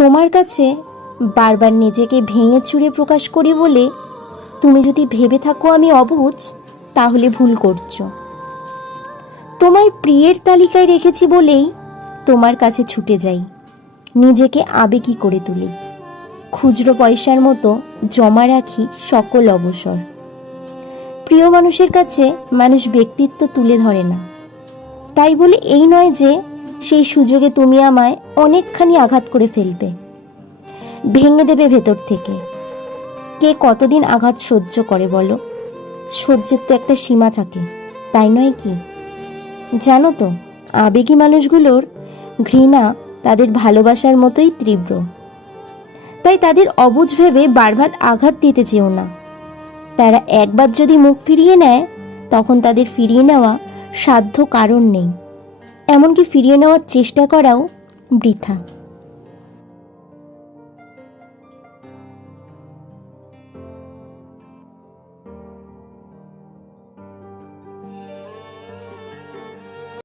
তোমার কাছে বারবার নিজেকে ভেঙে চুরে প্রকাশ করি বলে তুমি যদি ভেবে থাকো আমি অবুঝ, তাহলে ভুল করছ। তোমায় প্রিয়ের তালিকায় রেখেছি বলেই তোমার কাছে ছুটে যাই। নিজেকে আবেগী করে তুলি। খুচরো পয়সার মতো জমা রাখি সকল অবসর। প্রিয় মানুষের কাছে মানুষ ব্যক্তিত্ব তুলে ধরে না। তাই বলে এই নয় যে সেই সুযোগে তুমি আমায় অনেকখানি আঘাত করে ফেলবে। ভেঙে দেবে ভেতর থেকে। কে কতদিন আঘাত সহ্য করে বলো? সহ্যের তো একটা সীমা থাকে, তাই নয় কি? জানো তো, আবেগী মানুষগুলোর ঘৃণা তাদের ভালোবাসার মতোই তীব্র। তাই তাদের অবুঝ ভেবে বারবার আঘাত দিতে চেও না। তারা একবার যদি মুখ ফিরিয়ে নেয়, তখন তাদের ফিরিয়ে নেওয়া সাধ্য কারণ নেই। এমনকি ফিরিয়ে নেওয়ার চেষ্টা করাও বৃথা।